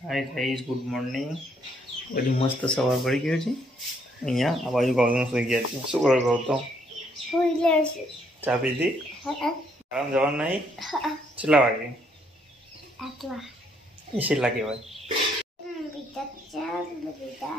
Hi guys, good morning. बड़ी मस्त सवार पड़ी गई છે અહીંયા આ બાજુ ગૌતમ સુઈ ગયા છે। શું કરો ગૌતમ? સુઈ ગયા છે। ચા પીધી? આરામ જવાનું નહીં? કેટલા વાગે? આટલા એસી લાગે ભાઈ। બીજા 4 બીજા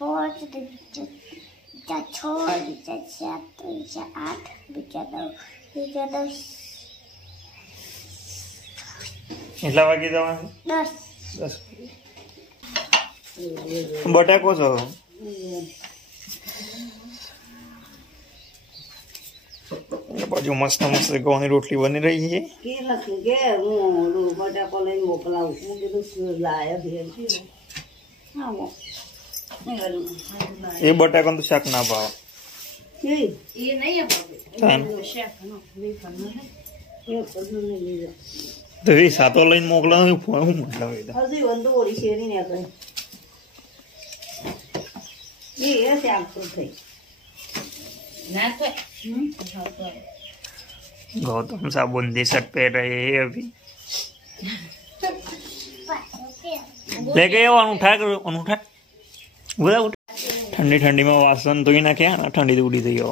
5 બીજા 6 બીજા 7 બીજા 8 બીજા 10 એટલા વાગે જવાનું? 10 બટાકો છો बाजू मस्त मस्त घऊनी रोटली बनी रही है। ये बटाका तो शाक ना भाव तो ये सातो लाइन मोकला मतलब गौतम साहब बूंदी शर्ट पहन रहे हैं अभी। लेके अनूठा करो अनूठा बोला उठ ठंडी ठंडी में वासन तो ही ना क्या ना ठंडी तो उड़ी थी हो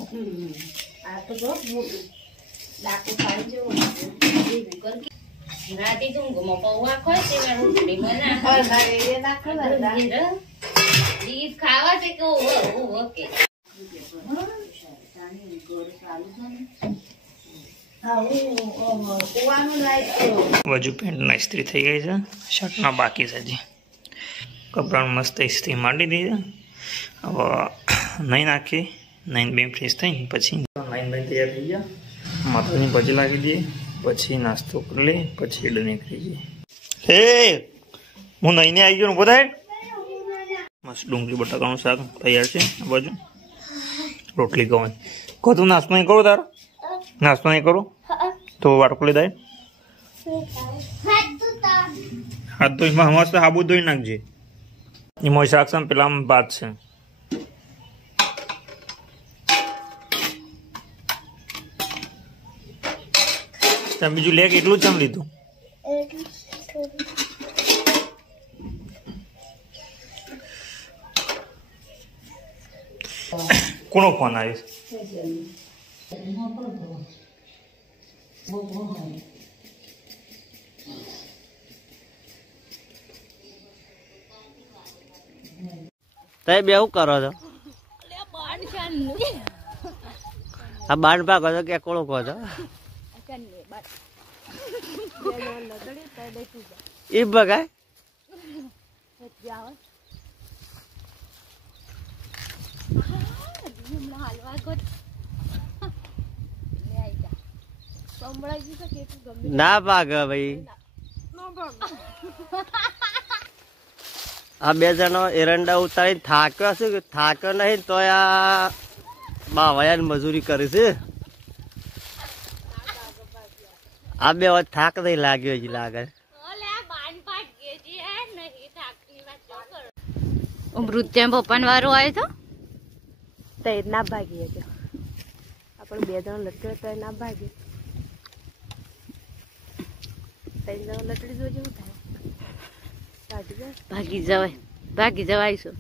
बाजू पेंट ना इस्त्री थी गई है, शर्ट ना बाकी है जी। कपड़ा मस्त इस्त्री मारी दी है। अब नहीं नाखी नहीं बे फ्रेश थी पछी नहीं बे तैयार थी गया। माता ने भजी लागी दिए पछी नास्तो कर ले पछी एड निकली जाए। हे हूँ नहीं ने आई गयो बताए मस्त डूंगरी बटाका शाक तैयार है। बाजू रोटली गवन को तू नास्तो नहीं करो तार नास्तो नहीं करो तो वाटको ले दाए हाथ तो मस्त हाबू धोई नाखजे एम शाक से पेला बात से बीजू ले एटलू चम लीधु कोनो फोन आयो बेहू करो तो आ बाण पाको तो क्या कोड़ो को तो ई बगाय ना भाग भाई आ बे जणो एरंडा उतारी थाक्यो छे थाक्यो नहीं तो आ बावया मजूरी करे छे। आ बे थाक नहीं लाग्यो जी लागे मृत्यु पप्पा वारो आयो तो ना भागी अपन बे जण लटके तो ना भागी लटड़ी जो भागी जवाय छो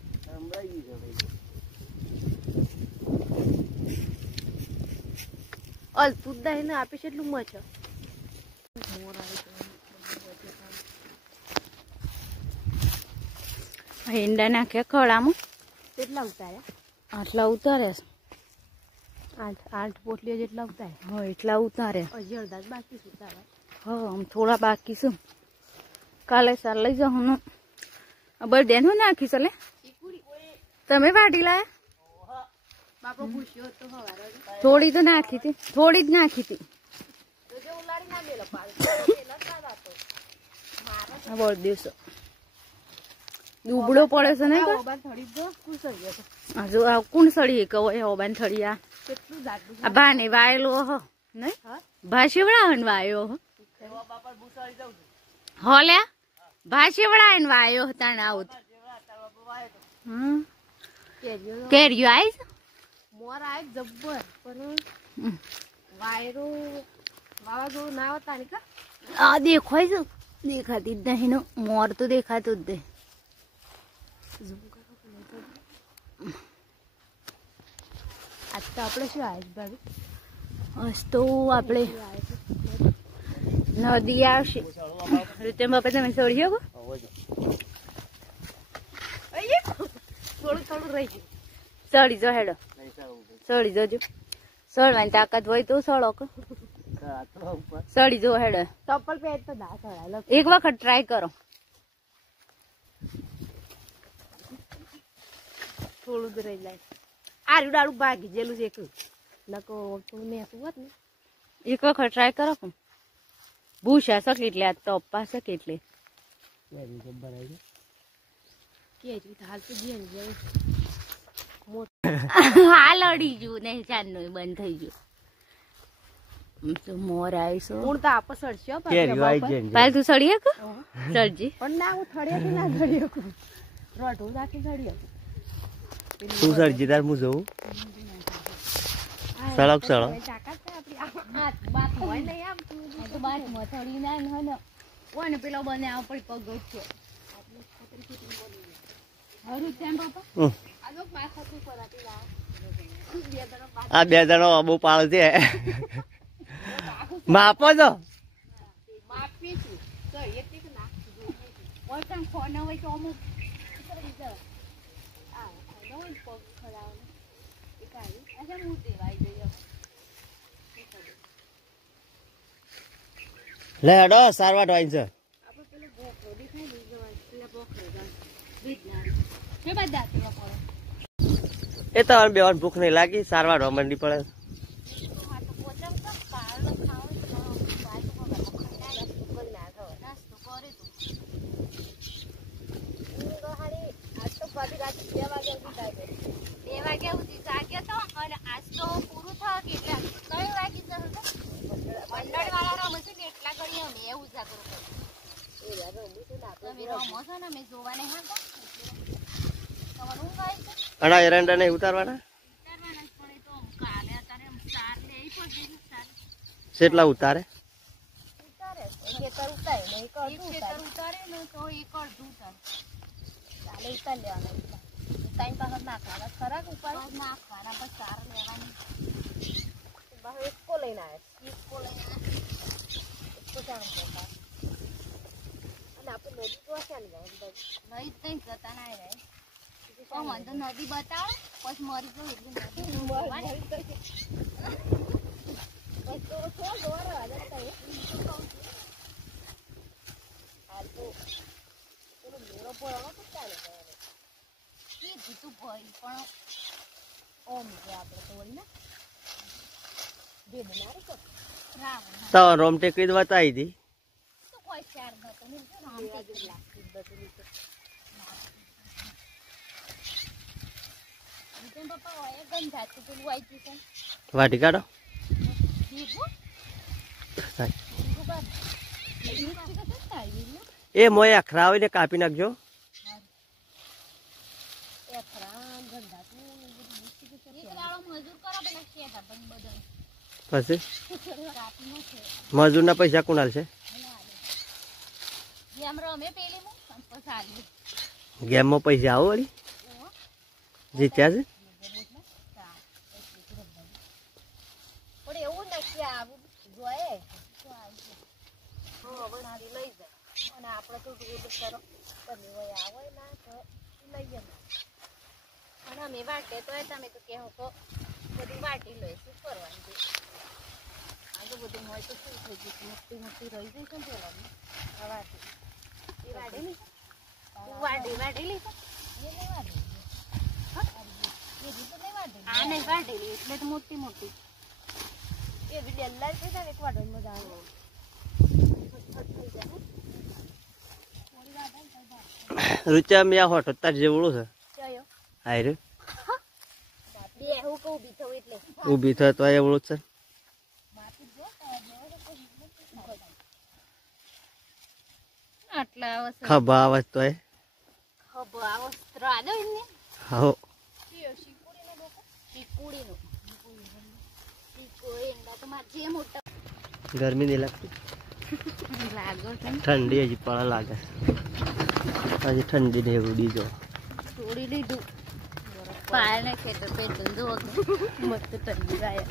अल्पूत दाई ने आपी छे એટલું મચ ઈંડા નાખે ખળામાં કેટલા ઉતાર્યા આટલા ઉતારે 8 પોટલીઓ જેટલા ઉતારે હા એટલા ઉતારે હજી અડધા બાકી ઉતારે हाँ हम थोड़ा बाकी छू काले साल लई जाऊँ न बर देन हो नाखी चले तमे वाटी लाया थोड़ी तो नाखी थी थोड़ी ज नाखी थी बोल दिवस दुबड़ो पड़े से नहीं हजू कुण सड़ी कहे ओबान थड़ी आ भाने वायलो हो नहीं भाषेवड़ा वायो हो होल्या भाषेवड़ा वायो ताण आउत केरियो आइज मोर आए जब्बर पण वायरो वावा जो ना होता नहीं का आ देखो દેખાતી જ નહીં. મોર તો દેખાતું જ નહીં. આજ તો આપણે શું આવે ભાભી? આજ તો આપણે નદી આવશે. રીતે બાપા તમે ચડી શકો? થોડું થોડું રહી ગયું. ચડી જો હેડો, ચડી જજો. ચડવાની તાકાત હોય તો ચડો. ચડી જો હેડો. ચપ્પલ પહેર તો ના ચડાય. એક વખત ટ્રાય કરો. થોડું જ રહી જાય. આરું ડાળું ભાગી જેલું છે. નકો થોડું મેં શું હોત ને. એક વખત ટ્રાય કરો. ભૂસા શકે એટલે આ ટપ્પા શકે એટલે હાલ અડી ગયું ને ચાંદનું બંધ થઈ ગયું. મોર આવીશું હું તો આપ સડશો પાલ તું સડીએ સડજી પણ ના હું થડે ના થડી રોટું નાખી સડીએ તું સડજી તાર હું જવું સળક સળક પેલો બને પગ છે. આ બે જણો બહુ પાળ છે. માપો છો લે હેડો સારવાર વાઈન છે. એ તો બેવાની ભૂખ નહીં લાગી સારવાર મંડી પડે. અણા એરંડા નહીં ઉતારવાના કેટલા ઉતારે નદી બતાવો પછી મરી ગયો તો રોમ ટેકરી બતાવી હતી. વાટી કાઢો એ મોય અખરા હોય ને કાપી નાખજો. પછી મજૂર ના પૈસા કોણ છે? ગેમ માં પૈસા આવો વળી જીત્યા છે. અમે વાટે તો તમે તો કહો તો બધું વાટી લો શું કરવાનું આ તો બધું હોય તો શું થઈ ગયું મોટી મોટી રહી ગઈ છે ને વાટી વાટેલી આ નહીં વાટેલી એટલે તો મોટી મોટી એ ડેલ્લા છે ને એક વાટો મજા આવે. રૂચા મેં હોટ તાર જેવડું છે. હાય રે ઉભી થાય તો એવડું છે. ખભા આવે તો ગરમી નહીં લાગતી. ઠંડી હજી પણ લાગે હજી ઠંડી ને ઉડી જો તોડી લીધું પાળને ખેતર પે ધંધો મસ્ત ઠંડી જાય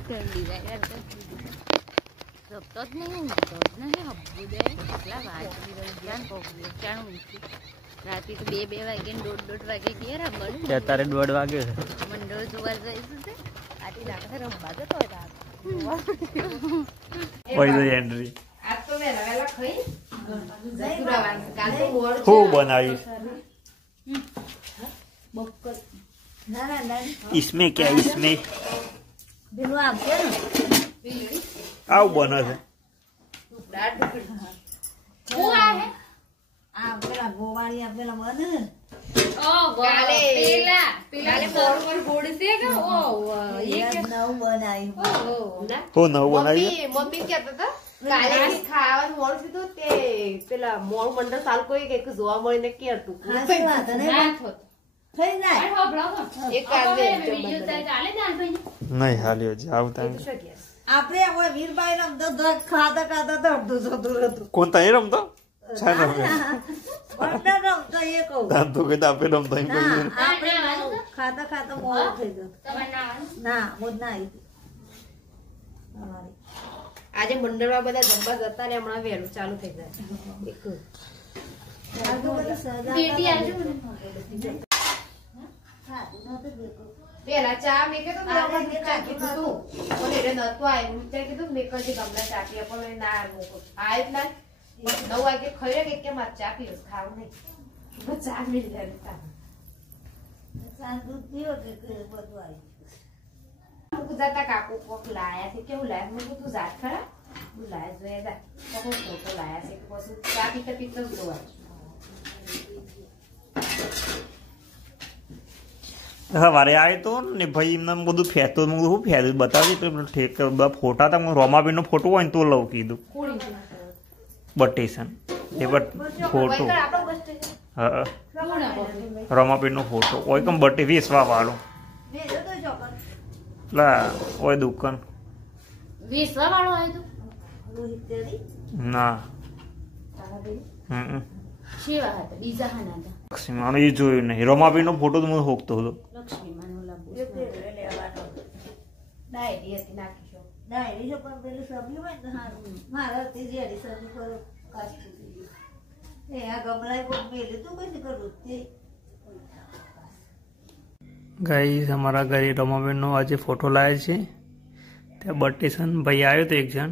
સપ્તો જ નહીં હબ્બુ દે કેટલા વાગી ધ્યાન પકડ્યું ચાણું રાતે તો 2 વાગે ને 1:30 વાગે ગયા રમવા અત્યારે 1:30 વાગે મંડળ જોવા જઈશું તે આટી લાગે રમવા જતો હતા ઓય તો એન્ટ્રી આજ તો વેલા ખાઈ જસુરાવાન કાલ તો મોર હું બનાવી બક્કર इसमें क्या इसमें પેલું આપશે ને આવું બને છે દાળ ઢોકળી હું આ હે આ પેલા ગોવાળી આપેલા બને ઓ કાલે પેલા મોર પર ગોળ છે કે ઓ એ કે નવું બનાવ્યું ના હું નવું બનાવી મમ્મી કહેતા હતા કાલે ખાવાનું મોડું થયું તે પેલા મોડ મંડળ સાલ કોઈ કે જોવા મળીને કેતું ના થોત થઈ જાય અરે હો બ્લોગ એક કાલે વિડિયો ચાલે દાલ ભાઈ નહીં હાલ્યો જ આવતા આપણે આપણે વીરબાઈ રમતો ખાતા ખાતા તો અડધું જતું હતું કોણ તઈ રમતો છે ને વંડર રમતો એ કહું તાર તો કઈ આપે રમતો એમ કહીએ આપણે ખાતા ખાતા મોડું થઈ જતું તમારે ના આવવાનું ના હું ના આવી આજે મંડળમાં બધા જમવા જતા ને હમણાં વહેલું ચાલુ થઈ જાય બેટી આવજો મને પેલા ચા મેં કીધું ચા કીધું તું પણ એને નતું આવ્યું ત્યાં કીધું મેં કદી ગમલા ચા પીએ પણ ના આવ્યું ના 9 વાગે ખાઈ કે કેમ ચા પીવું ખાવું નહીં ચા મિલ જાય જતા કાકુ કોક લાયા છે કેવું લાયા મેં તું જાત ખરા તું લાયા જોયા જા કોક ફોટો લાયા છે કે પછી ચા પીતા પીતા જ જોવા સવારે આવ્યો તો ને ભાઈ એમને બધું ફેરતો હું ફેર્યું બતાવી ઠેક ફોટા હતા રોમાબેન નો ફોટો હોય ને તો લઉં કીધું બટેશન એ ફોટો હા રમાબેન નો ફોટો હોય કમ બટે વેચવા વાળો લા ઓય દુકાન વેચવા વાળો આવ્યો ના શેવા હતા બીજા હાના હતા લક્ષ્મીમાં એ જોયું નહીં રમાબેન નો ફોટો તો હું હોકતો હતો લક્ષ્મીમાં નો લાગુ ડાયરી હતી નાખીશું ડાયરી જો પણ પેલું સબ્જી હોય ને સારું મારા તે જેડી સબ્જી કરો કાચી એ આ ગમલાય કોઈ મેલે તું કઈ કરું તે ગાઈસ અમારા ઘરે રમાબેનનો આજે ફોટો લાવે છે ત્યાં બટેશન ભાઈ આવ્યો તો એક જણ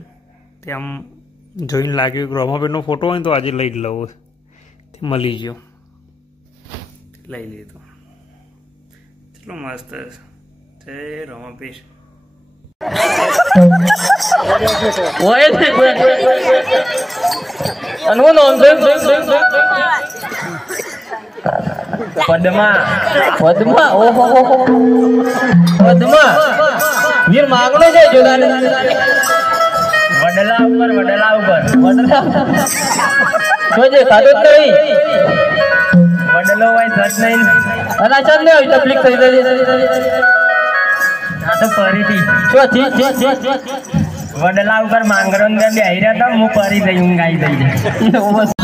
ત્યાં આમ જોઈને લાગ્યું કે રમાબેનનો ફોટો હોય ને તો આજે લઈ જ લઉં તે મળી ગયો લઈ લીધો કેટલો મસ્ત છે રમાબેન પદ્મા ઓહો પદ્મા વીર માંગણો છે જોદાને વડલા ઉપર જોજે ખાધો જ નહીં વડલો હોય સચ નહીં અલા ચાલ ને તકલીફ થઈ ગઈ આ તો ફરીથી વડલા ઉપર માંગરો ને બેહી રહ્યા હતા હું ફરી જઈ ઊંઘ આવી ગઈ